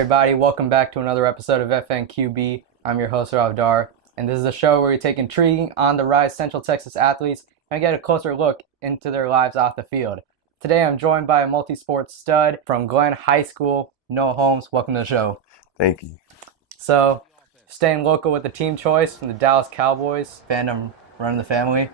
everybody? Welcome back to another episode of FNQB. I'm your host, Ravdar, and this is a show where we take intriguing, on-the-rise Central Texas athletes and get a closer look into their lives off the field. Today, I'm joined by a multi-sports stud from Glenn High School, Holmes. Welcome to the show. Thank you. So, staying local with the team choice from the Dallas Cowboys, fandom running the family.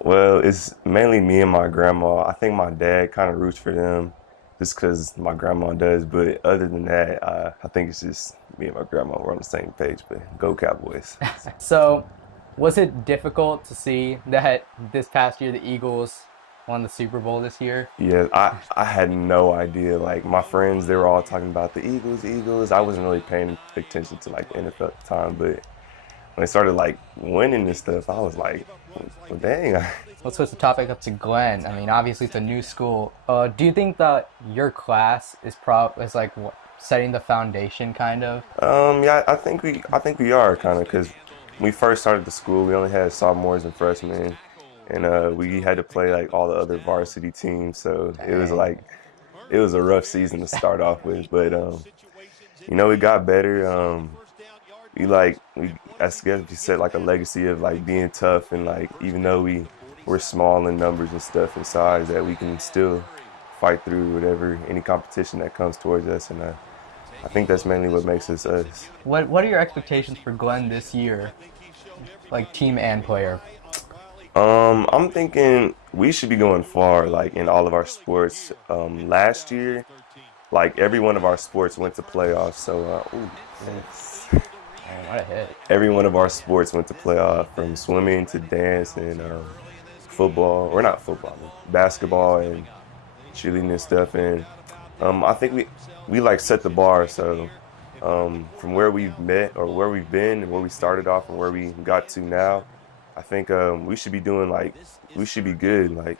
Well, it's mainly me and my grandma. I think my dad kind of roots for them just because my grandma does. But other than that, I think it's just me and my grandma. We're on the same page, but go Cowboys. So, was it difficult to see that this past year the Eagles won the Super Bowl this year? Yeah, I had no idea. Like, my friends, they were all talking about the Eagles. I wasn't really paying attention to, like, the NFL at the time. But when they started, like, winning and stuff, I was like, well, dang. Let's switch the topic up to Glenn. I mean, obviously it's a new school. Do you think that your class is like setting the foundation, kind of? Yeah, I think we are kind of, because when we first started the school, we only had sophomores and freshmen, and we had to play like all the other varsity teams. So it was a rough season to start off with, but it got better. I guess we set like a legacy of like being tough, and like even though we're small in numbers and stuff and size, that we can still fight through any competition that comes towards us, and I think that's mainly what makes us us. What are your expectations for Glenn this year, like team and player? I'm thinking we should be going far, like in all of our sports. Last year, like every one of our sports went to playoffs, so Man, what a hit. every one of our sports went to playoff, from swimming to dance and football, or not football, basketball and cheerleading and stuff. And I think we like set the bar. So from where we've met or where we've been and where we started off and where we got to now, I think we should be good. Like,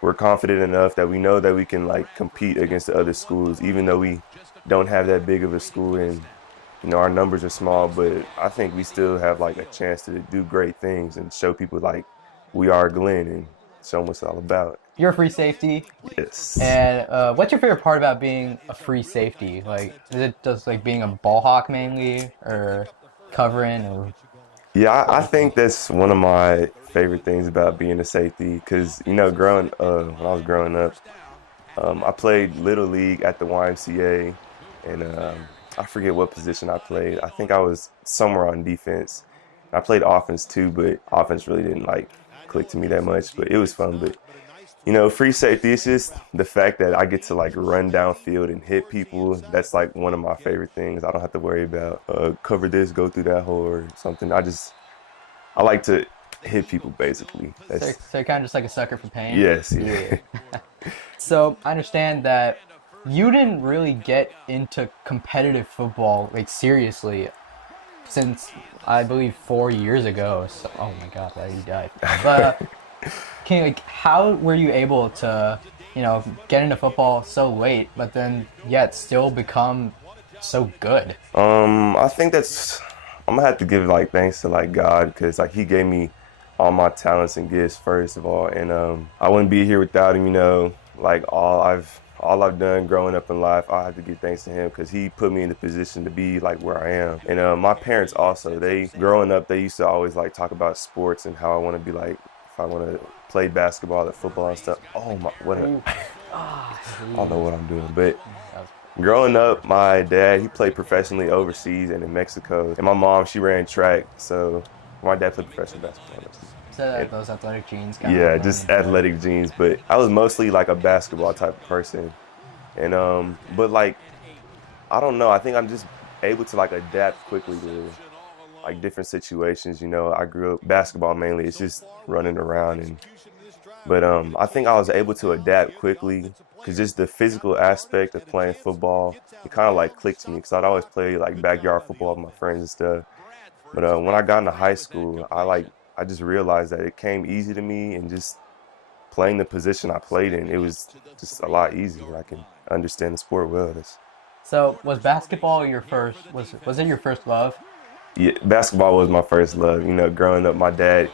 we're confident enough that we know that we can like compete against the other schools, even though we don't have that big of a school and our numbers are small. But I think we still have like a chance to do great things and show people like we are Glenn and show them what it's all about. You're a free safety. Yes. And what's your favorite part about being a free safety? Like, is it just like being a ball hawk mainly, or covering, or? Yeah, I think that's one of my favorite things about being a safety, because when I was growing up, I played Little League at the YMCA, and I forget what position I played. I think I was somewhere on defense. I played offense too, but offense really didn't like click to me that much, but it was fun. But free safety, it's just the fact that I get to like run downfield and hit people. That's like one of my favorite things. I don't have to worry about cover this, go through that hole or something. I like to hit people, basically. So you're kind of just like a sucker for pain? Yes, yeah. So I understand that you didn't really get into competitive football, like seriously, since I believe 4 years ago. So, oh my God, that you died. But how were you able to, get into football so late, but then yet still become so good? I think I'm gonna have to give like thanks to like God, because like He gave me all my talents and gifts first of all, and I wouldn't be here without Him. Like all I've done growing up in life, I have to give thanks to Him, because He put me in the position to be like where I am. And my parents also, growing up, they used to always like talk about sports and how I want to be like, if I want to play basketball or football and stuff. Oh my, I don't know what I'm doing, but growing up, my dad, he played professionally overseas and in Mexico, and my mom, she ran track. So my dad played professional basketball. So those athletic genes. Just athletic genes. But I was mostly like a basketball type of person, and but like, I don't know. I think I'm just able to like adapt quickly to like different situations. I grew up basketball mainly. It's just running around, but I think I was able to adapt quickly, because just the physical aspect of playing football, it kind of like clicked to me, because I'd always play like backyard football with my friends and stuff. But when I got into high school, I just realized that it came easy to me, and just playing the position I played in, it was just a lot easier. I can understand the sport well. So was basketball your first? Was it your first love? Yeah, basketball was my first love. Growing up, my dad,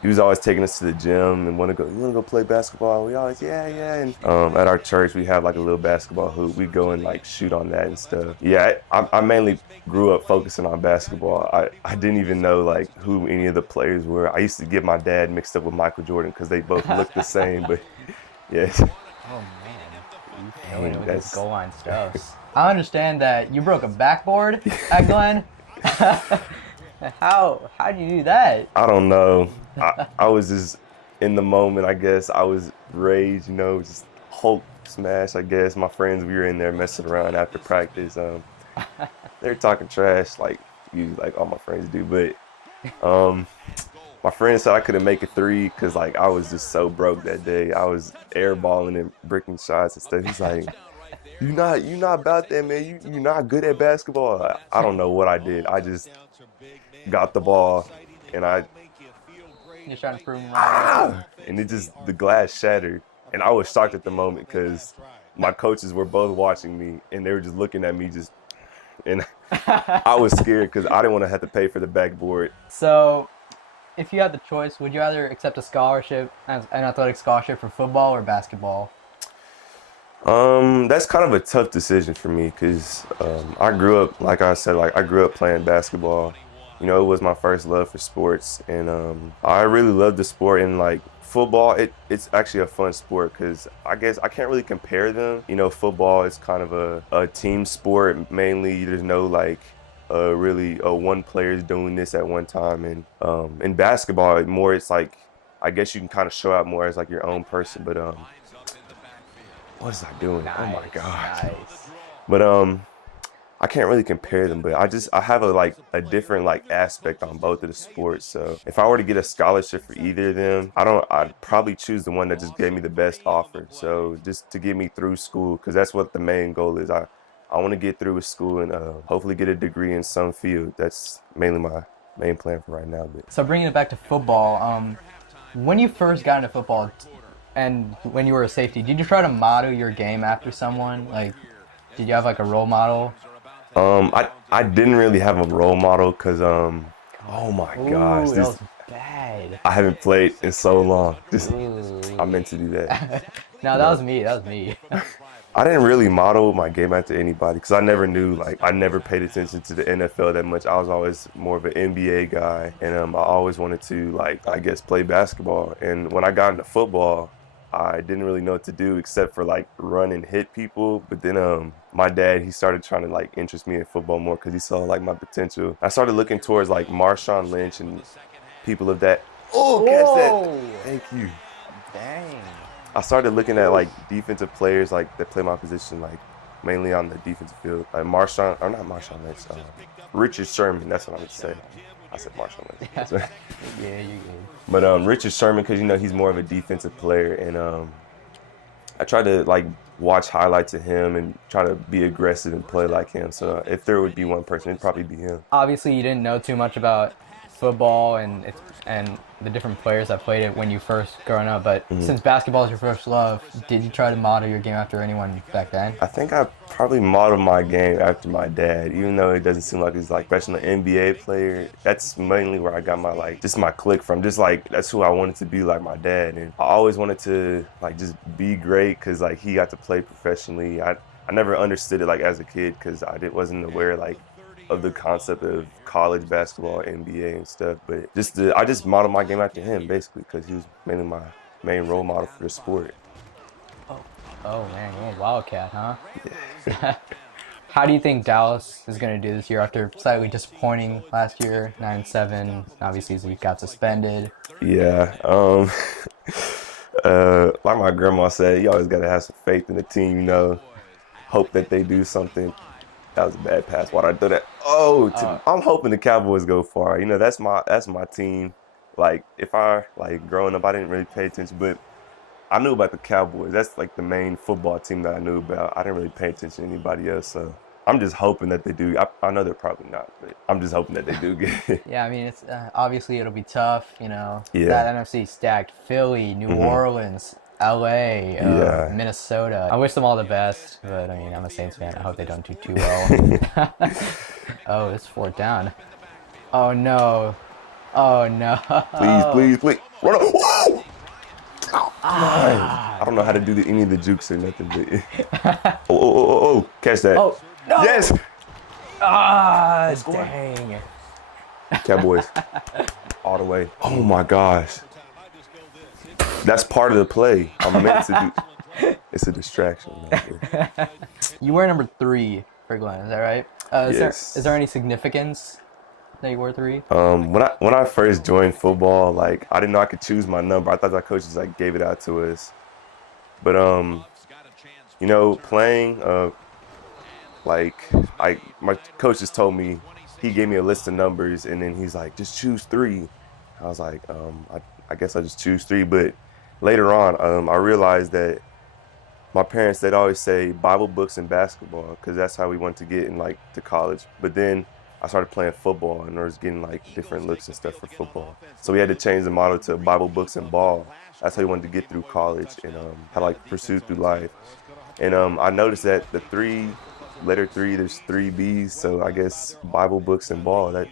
he was always taking us to the gym and want to go. You want to go play basketball? We always, yeah. And at our church, we have like a little basketball hoop. We go and like shoot on that and stuff. Yeah, I mainly grew up focusing on basketball. I didn't even know like who any of the players were. I used to get my dad mixed up with Michael Jordan because they both looked the same. But yes, Oh man, you killing it with this that's goal line stuff. I understand that you broke a backboard at Glenn. How'd you do that? I don't know. I was just in the moment. I guess I was rage. Just Hulk smash. I guess my friends, we were in there messing around after practice. They're talking trash like you, like all my friends do. But my friend said I couldn't make a three because like I was just so broke that day. I was airballing and bricking shots and stuff. He's like, you not about that, man. You not good at basketball. I don't know what I did. I just got the ball and Just trying to prove him wrong. and it just the glass shattered. And I was shocked at the moment because my coaches were both watching me and they were just looking at me and I was scared because I didn't want to have to pay for the backboard. So, if you had the choice, would you rather accept a scholarship, an athletic scholarship for football or basketball? That's kind of a tough decision for me because I grew up, like I said, like I grew up playing basketball. It was my first love for sports, and I really love the sport. And like football, it's actually a fun sport because I guess I can't really compare them. Football is kind of a team sport mainly. There's no like really one player is doing this at one time, and in basketball, more it's like I guess you can kind of show out more as like your own person. But what is I doing? Nice, Oh my gosh! nice. But I can't really compare them, but I have a different like aspect on both of the sports. So if I were to get a scholarship for either of them, I'd probably choose the one that just gave me the best offer. So just to get me through school, because that's what the main goal is. I want to get through with school and hopefully get a degree in some field. That's mainly my main plan for right now. But So bringing it back to football, when you first got into football, and when you were a safety, did you try to model your game after someone? Like, did you have like a role model? I didn't really have a role model because oh my gosh, Ooh, that was bad. I haven't played in so long. Ooh. I meant to do that. No, that was me. That was me. I didn't really model my game after anybody because I never knew, like, I never paid attention to the NFL that much. I was always more of an NBA guy, and I always wanted to, like, I guess, play basketball. And when I got into football, I didn't really know what to do except for, like, run and hit people. But then my dad, he started trying to, like, interest me in football more because he saw, like, my potential. I started looking towards, like, Marshawn Lynch and people of that. Oh, catch Whoa. that. Thank you. Dang. I started looking at like defensive players like that play my position, like mainly on the defensive field, like Lynch, Richard Sherman. That's what I would say. I said Marshawn Lynch. Yeah, you good. But Richard Sherman, because he's more of a defensive player, and I try to like watch highlights of him and try to be aggressive and play like him. So if there would be one person, it'd probably be him. Obviously, you didn't know too much about football and the different players that played it when you first growing up, but since basketball is your first love, did you try to model your game after anyone back then? I think I probably modeled my game after my dad, even though it doesn't seem like he's like professional NBA player. That's mainly where I got my my click from. Just like that's who I wanted to be like my dad, and I always wanted to like just be great because like he got to play professionally. I never understood it like as a kid because wasn't aware like of the concept of college basketball, NBA and stuff, but I just modeled my game after him basically because he was mainly my main role model for the sport. Oh man, you're a Wildcat, huh? Yeah. How do you think Dallas is going to do this year after slightly disappointing last year, 9-7? Obviously, Zeke got suspended. Yeah. Like my grandma said, you always got to have some faith in the team, hope that they do something. That was a bad pass. Why'd I do that? I'm hoping the Cowboys go far. That's my team. Like, if growing up, I didn't really pay attention, but I knew about the Cowboys. That's like the main football team that I knew about. I didn't really pay attention to anybody else, so I'm just hoping that they do. I know they're probably not, but I'm just hoping that they do good. Yeah, I mean, it's obviously it'll be tough, Yeah. That NFC stacked. Philly, New Orleans, LA, Minnesota. I wish them all the best, but I mean, I'm a Saints fan. I hope they don't do too well. Oh, it's fourth down. Oh no. Oh no. Please, please, please. Run up. Whoa! Oh, God. Ah. I don't know how to do any of the jukes or nothing, but oh, catch that. Oh no. Yes. Ah, Let's score. dang. Cowboys. All the way. Oh my gosh. That's part of the play. I'm meant to do. It's a distraction. Man. You were number 3 for Glenn, is that right? Yes. Is there any significance that you were 3? When I first joined football, like I didn't know I could choose my number. I thought our coaches like gave it out to us. But you know, playing like my coach just told me, he gave me a list of numbers and then he's like, just choose 3. I was like, I guess I just choose 3. But later on, I realized that my parents, they'd always say Bible books and basketball because that's how we went to get in like to college. But then I started playing football and I was getting like different looks and stuff for football. So we had to change the motto to Bible books and ball. That's how we wanted to get through college and how to like pursue through life. And I noticed that the letter 3, there's 3 B's. So I guess Bible books and ball, that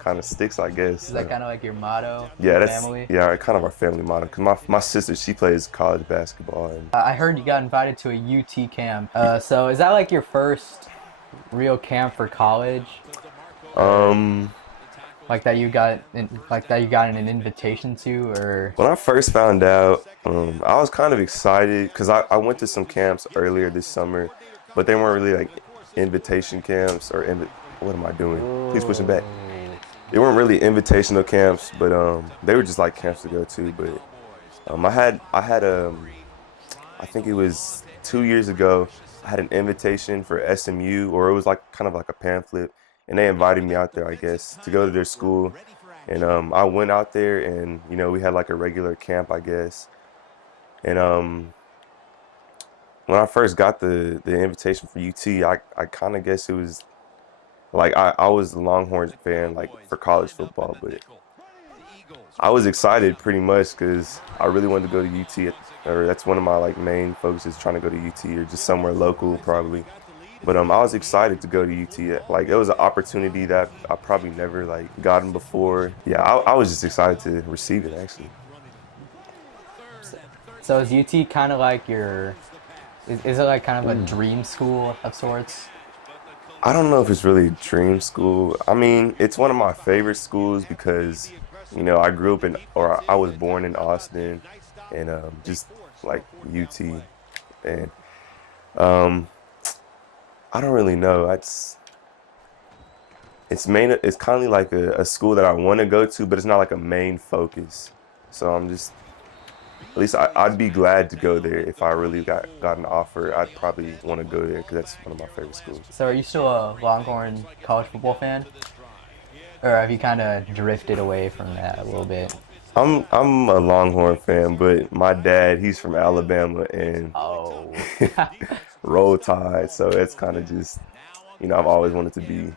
kind of sticks, I guess. Is that kind of like your motto? Yeah, your that's family? yeah, kind of our family motto. Cause my sister, she plays college basketball. And I heard you got invited to a UT camp. So is that like your first real camp for college? Like that you got an invitation to, or? When I first found out, I was kind of excited because I went to some camps earlier this summer, but they weren't really like invitation camps or what am I doing? Please push it back. They weren't really invitational camps, but they were just like camps to go to. But I had I think it was 2 years ago. I had an invitation for SMU, or it was like kind of like a pamphlet, and they invited me out there, I guess, to go to their school. And I went out there, and you know, we had like a regular camp, I guess. And when I first got the invitation for UT, I kind of guess it was like I was a Longhorns fan like for college football, but I was excited pretty much because I really wanted to go to UT, or that's one of my like main focuses, trying to go to UT or just somewhere local probably. But I was excited to go to UT. Like it was an opportunity that I probably never like gotten before. Yeah, I was just excited to receive it actually. So is UT kind of like is it like kind of a dream school of sorts? I don't know if it's really dream school. I mean, it's one of my favorite schools because, you know, I was born in Austin, and just like UT, and I don't really know. It's kind of like a school that I want to go to, but it's not like a main focus. So at least I'd be glad to go there if I really got an offer. I'd probably want to go there because that's one of my favorite schools. So are you still a Longhorn college football fan? Or have you kind of drifted away from that a little bit? I'm a Longhorn fan, but my dad, he's from Alabama, and Oh. Roll Tide, so it's kind of just, you know, I've always wanted to be,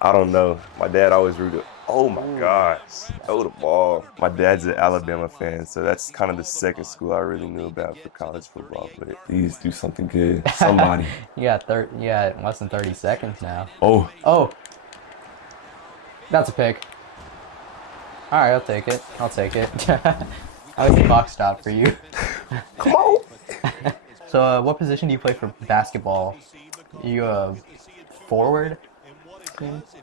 I don't know, my dad always rooted, oh my gosh, throw the ball. My dad's an Alabama fan, so that's kind of the second school I really knew about for college football, but please do something good, somebody. You got less than 30 seconds now. Oh. That's a pick. All right, I'll take it. I was a box stop for you. Come on. So, what position do you play for basketball? You a forward?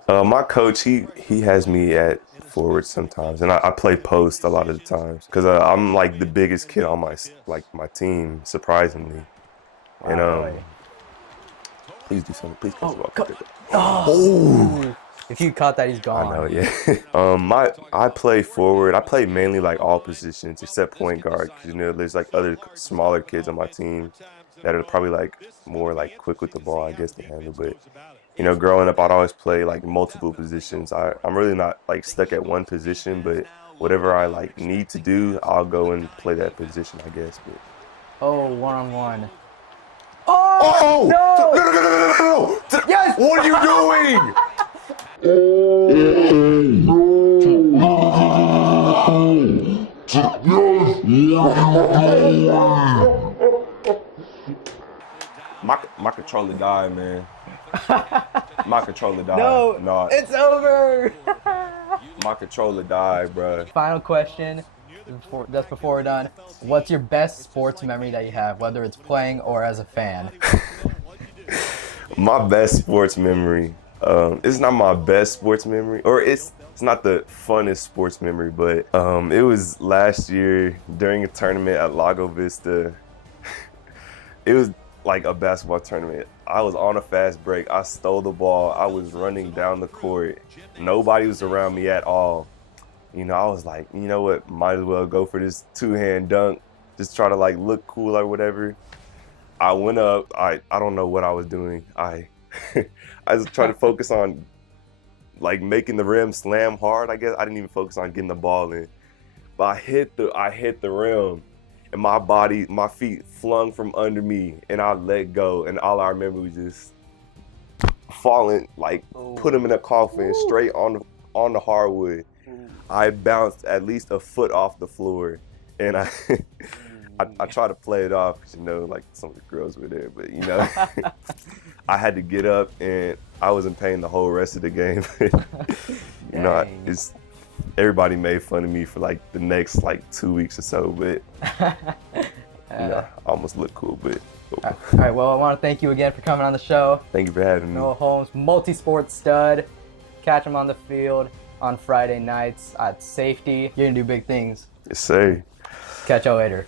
My coach, he has me at forward sometimes, and I play post a lot of the times because I'm like the biggest kid on my team, surprisingly. Wow, And really? please do something. Please catch the ball. Oh. If you caught that, he's gone. I know, yeah. I play forward. I play mainly like all positions except point guard. 'Cause, you know, there's like other smaller kids on my team that are probably like more like quick with the ball, I guess, to handle. But you know, growing up, I'd always play like multiple positions. I'm really not like stuck at one position, but whatever I like need to do, I'll go and play that position, I guess. But Oh, one-on-one. oh No! no! Yes! What are you doing? My controller died, man. My controller died. No, it's over. My controller died, bro. Final question, just before we're done. What's your best sports memory that you have, whether it's playing or as a fan? My best sports memory. It's not my best sports memory, or it's not the funnest sports memory, but it was last year during a tournament at Lago Vista. It was like a basketball tournament. I was on a fast break. I stole the ball. I was running down the court. Nobody was around me at all. You know, I was like, you know what? Might as well go for this two-hand dunk. Just try to like look cool or whatever. I went up. I don't know what I was doing. I was trying to focus on like making the rim slam hard. I guess I didn't even focus on getting the ball in. But I hit the rim, and my feet flung from under me, and I let go, and all I remember was just falling, like put him in a coffin straight on the hardwood. I bounced at least a foot off the floor, and I try to play it off because, you know, like some of the girls were there, but, you know, I had to get up, and I was in pain the whole rest of the game. You know, everybody made fun of me for like the next like 2 weeks or so, but you know, I almost looked cool. But all right, well, I want to thank you again for coming on the show. Thank you for having me. Noah Holmes, multi-sport stud. Catch him on the field on Friday nights at safety. You're gonna do big things. Yes, sir. Catch y'all later.